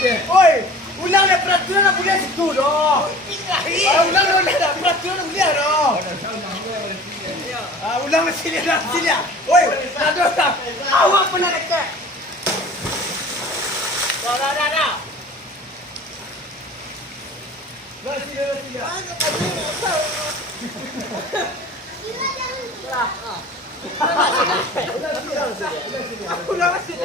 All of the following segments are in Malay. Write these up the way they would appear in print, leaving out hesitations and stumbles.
Oi, ulang dah peraturan nak boleh situ dah. Ulang dah peraturan nak boleh dah. Ulang sini dah sini. Oi, dah. Awak pernah dekat. Dah. Dah sini. Aku dah masih.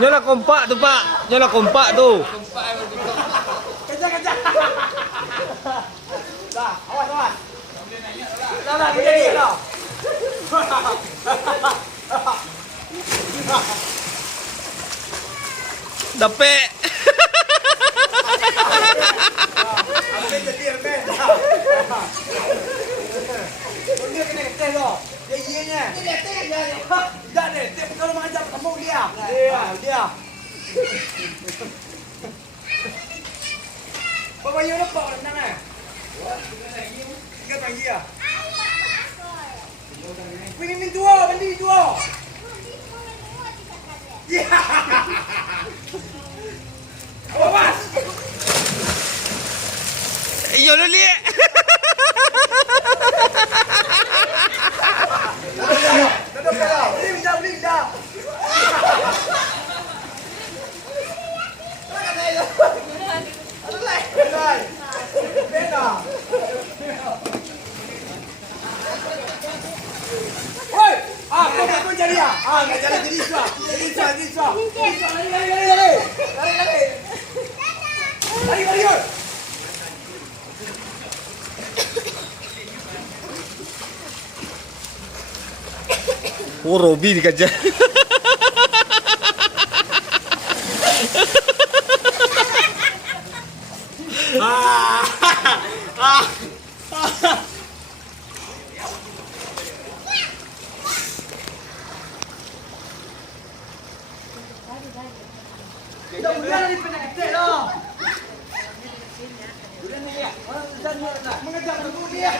Nyolah kompak tu Pak. Nyolah kompak tu. Kejar. Dah, awas. Dah, jadi dah. Dapet. Ambil jadi ambil. Dia kena test dah. Dia ianya. Dia test dia. Tak ada. Dia kalau mengajar kamu dia. Dia. Bapak you nampak nak eh? Tiga lagi ah. Pengen dua, beli dua. Ya. Awas. Iyo lu lihat. Beli dah. Oi, kau jadi ah? Enggak jalan jadi suah. Lari. Oh, Robi dikejar. Dah udah ni pernah kecil dah. Udah ni ya. Nak mengejar dulu dia.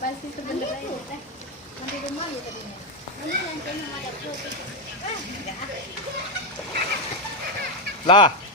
Pasti sebenarnya nanti rumah lu tadinya. Ini yang kena ada pro. Lah.